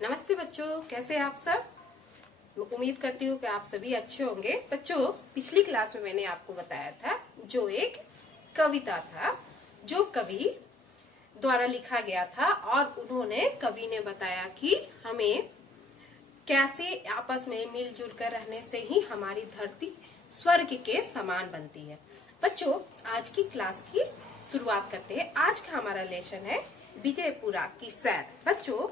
नमस्ते बच्चों, कैसे हैं आप सब। मैं उम्मीद करती हूँ कि आप सभी अच्छे होंगे। बच्चों, पिछली क्लास में मैंने आपको बताया था जो एक कविता था जो कवि द्वारा लिखा गया था और उन्होंने कवि ने बताया कि हमें कैसे आपस में मिलजुल कर रहने से ही हमारी धरती स्वर्ग के समान बनती है। बच्चों, आज की क्लास की शुरुआत करते हैं। आज का हमारा लेसन है विजयपुरा की सैर। बच्चों,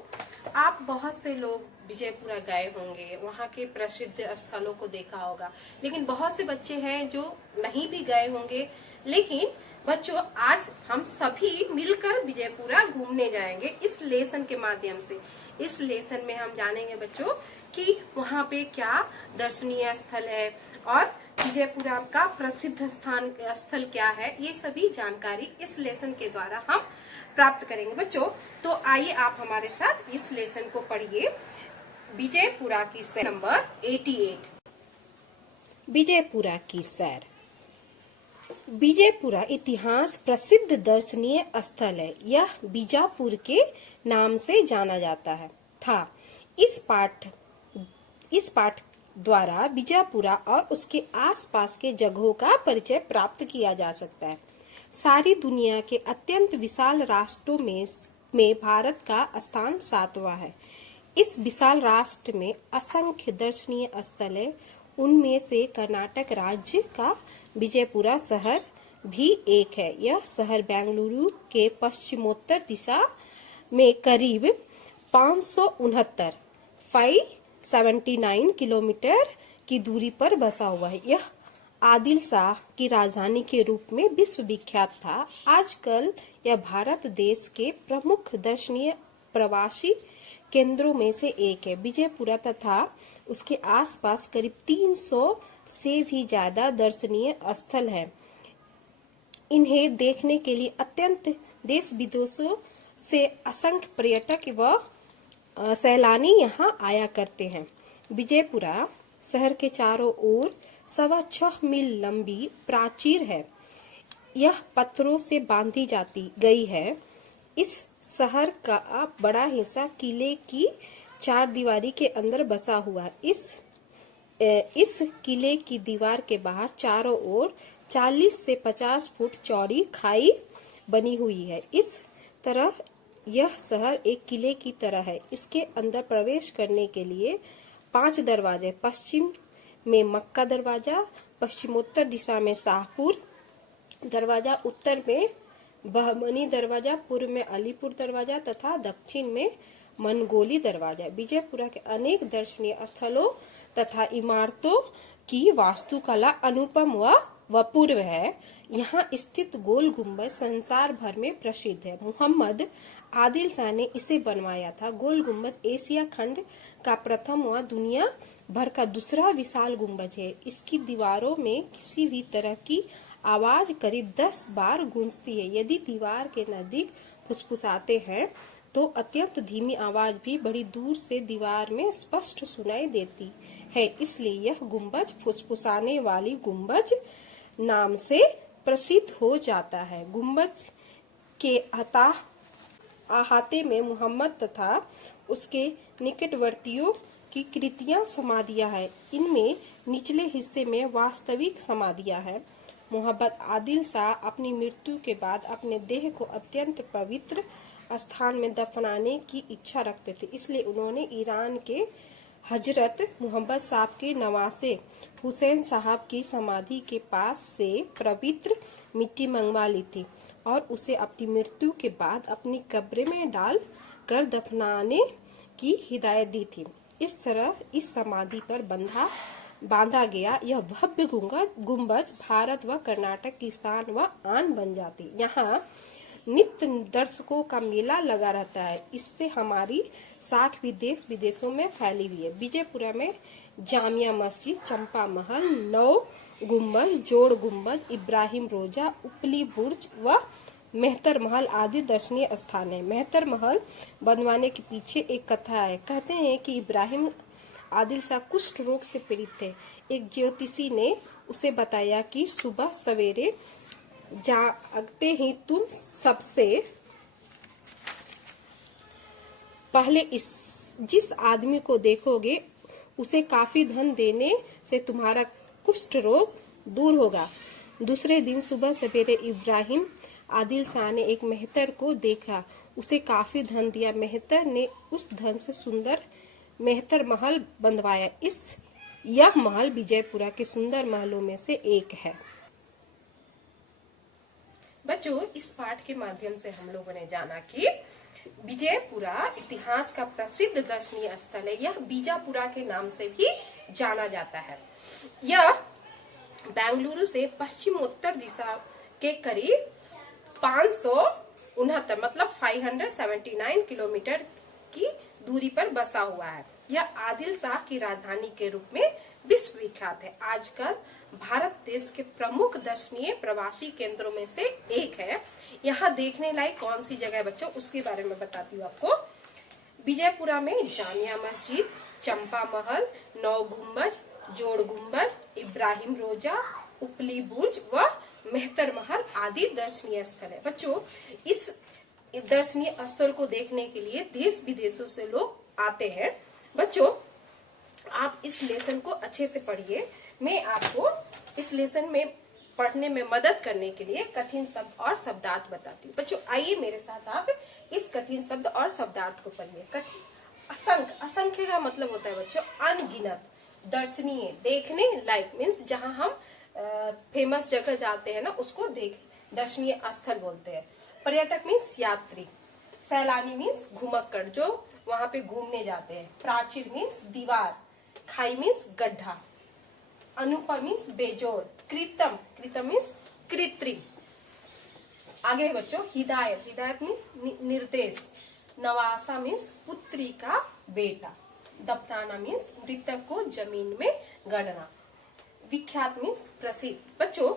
आप बहुत से लोग विजयपुरा गए होंगे, वहाँ के प्रसिद्ध स्थलों को देखा होगा, लेकिन बहुत से बच्चे हैं जो नहीं भी गए होंगे। लेकिन बच्चों, आज हम सभी मिलकर विजयपुरा घूमने जाएंगे इस लेसन के माध्यम से। इस लेसन में हम जानेंगे बच्चों कि वहाँ पे क्या दर्शनीय स्थल है और विजयपुरा का प्रसिद्ध स्थल क्या है। ये सभी जानकारी इस लेसन के द्वारा हम प्राप्त करेंगे। बच्चों, तो आइए आप हमारे साथ इस लेसन को पढ़िए। विजयपुरा की सैर नंबर 88। विजयपुरा की सैर। विजयपुरा इतिहास प्रसिद्ध दर्शनीय स्थल है। यह बीजापुर के नाम से जाना जाता है था। इस पाठ द्वारा बीजापुरा और उसके आसपास के जगहों का परिचय प्राप्त किया जा सकता है। सारी दुनिया के अत्यंत विशाल राष्ट्रों में भारत का स्थान 7वां है। इस विशाल राष्ट्र में असंख्य दर्शनीय स्थल है। उनमें से कर्नाटक राज्य का विजयपुरा शहर भी एक है। यह शहर बेंगलुरु के पश्चिमोत्तर दिशा में करीब 579 किलोमीटर की दूरी पर बसा हुआ है। यह आदिल शाह की राजधानी के रूप में विश्व विख्यात था। आजकल यह भारत देश के प्रमुख दर्शनीय प्रवासी केंद्रों में से एक है। विजयपुरा तथा उसके आसपास करीब 300 से भी ज्यादा दर्शनीय स्थल हैं। इन्हें देखने के लिए अत्यंत देश विदेशों से असंख्य पर्यटक व सैलानी यहाँ आया करते हैं। विजयपुरा शहर के चारों ओर 6.25 मील लंबी प्राचीर है। यह पत्थरों से बांधी गई है। इस शहर का बड़ा हिस्सा किले की चार दीवारी के अंदर बसा हुआ है। इस किले की दीवार के बाहर चारों ओर 40 से 50 फुट चौड़ी खाई बनी हुई है। इस तरह यह शहर एक किले की तरह है। इसके अंदर प्रवेश करने के लिए 5 दरवाजे, पश्चिम में मक्का दरवाजा, पश्चिमोत्तर दिशा में शाहपुर दरवाजा, उत्तर में बहमनी दरवाजा, पूर्व में अलीपुर दरवाजा तथा दक्षिण में मनगोली दरवाजा। विजयपुरा के अनेक दर्शनीय स्थलों तथा इमारतों की वास्तुकला अनुपम व अपूर्व है। यहाँ स्थित गोल गुम्बद संसार भर में प्रसिद्ध है। मोहम्मद आदिल शाह ने इसे बनवाया था। गोल गुम्बद एशिया खंड का प्रथम व दुनिया भर का दूसरा विशाल गुम्बद है। इसकी दीवारों में किसी भी तरह की आवाज करीब 10 बार गूंजती है। यदि दीवार के नजदीक फुसफुसाते हैं तो अत्यंत धीमी आवाज भी बड़ी दूर से दीवार में स्पष्ट सुनाई देती है। इसलिए यह गुम्बद फुसफुसाने वाली गुम्बद नाम से प्रसिद्ध हो जाता है। गुम्बद के अहाते में मोहम्मद तथा उसके निकटवर्तियों की कृतियां समाधियां हैं। इनमें निचले हिस्से में वास्तविक समाधियां हैं। मोहम्मद आदिल शाह अपनी मृत्यु के बाद अपने देह को अत्यंत पवित्र स्थान में दफनाने की इच्छा रखते थे। इसलिए उन्होंने ईरान के हजरत मोहम्मद साहब के नवासे हुसैन साहब की समाधि के पास से पवित्र मिट्टी मंगवा ली थी और उसे अपनी मृत्यु के बाद अपनी कब्र में डाल कर दफनाने की हिदायत दी थी। इस तरह इस समाधि पर बांधा गया यह भव्य गुम्बद भारत व कर्नाटक की शान व आन बन जाती। यहाँ नित्य दर्शकों का मेला लगा रहता है। इससे हमारी साख भी देश विदेशों में फैली हुई है। विजयपुरा में जामिया मस्जिद, चंपा महल, 9 गुम्बद, जोड़ गुम्बद, इब्राहिम रोजा, उपली बुर्ज व मेहतर महल आदि दर्शनीय स्थान है। मेहतर महल बनवाने के पीछे एक कथा है। कहते हैं कि इब्राहिम आदिल शाह कुष्ठ रोग से पीड़ित थे। एक ज्योतिषी ने उसे बताया कि सुबह सवेरे जागते ही तुम सबसे पहले इस जिस आदमी को देखोगे उसे काफी धन देने से तुम्हारा कुष्ठ रोग दूर होगा। दूसरे दिन सुबह सवेरे इब्राहिम आदिल शाह ने एक मेहतर को देखा, उसे काफी धन दिया। मेहतर ने उस धन से सुंदर मेहतर महल बंधवाया। यह महल विजयपुरा के सुंदर महलों में से एक है। बच्चों, इस पाठ के माध्यम से हम लोगों ने जाना कि विजयपुरा इतिहास का प्रसिद्ध दर्शनीय स्थल है। यह बीजापुरा के नाम से भी जाना जाता है। यह बेंगलुरु से पश्चिमोत्तर दिशा के करीब 569 मतलब 579 किलोमीटर की दूरी पर बसा हुआ है। यह आदिल शाह की राजधानी के रूप में विश्व विख्यात है। आजकल भारत देश के प्रमुख दर्शनीय प्रवासी केंद्रों में से एक है। यहाँ देखने लायक कौन सी जगह है बच्चों, उसके बारे में बताती हूँ आपको। विजयपुरा में जामिया मस्जिद, चंपा महल, 9 गुम्बज, जोड़ गुम्बज, इब्राहिम रोजा, उपली बुर्ज व मेहतर महल आदि दर्शनीय स्थल है। बच्चों, इस दर्शनीय स्थल को देखने के लिए देश विदेशों से लोग आते हैं। बच्चों, आप इस लेसन को अच्छे से पढ़िए। मैं आपको इस लेसन में पढ़ने में मदद करने के लिए कठिन शब्द और शब्दार्थ बताती हूँ। बच्चों, आइए मेरे साथ आप इस कठिन शब्द और शब्दार्थ को पढ़िए। असंख्य का मतलब होता है बच्चों अनगिनत। दर्शनीय, देखने लायक मीन्स जहाँ हम फेमस जगह जाते हैं ना, उसको दर्शनीय स्थल बोलते हैं। पर्यटक मीन्स यात्री। सैलानी मीन्स घुमक्कड़, जो वहां पे घूमने जाते हैं। प्राचीर मीन्स दीवार। खाई मीन्स गड्ढा। अनुपम मीन्स बेजोड़। कृत्रिम मीन्स कृत्रिम। आगे बच्चों, हिदायत मीन्स निर्देश। नवासा मीन्स पुत्री का बेटा। दफनाना मीन्स मृतक को जमीन में गड़ना। विख्यात मीन्स प्रसिद्ध। बच्चों,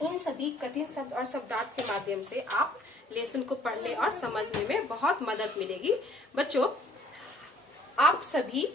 इन सभी कठिन शब्द और शब्दार्थ के माध्यम से आप लेसन को पढ़ने और समझने में बहुत मदद मिलेगी। बच्चों, आप सभी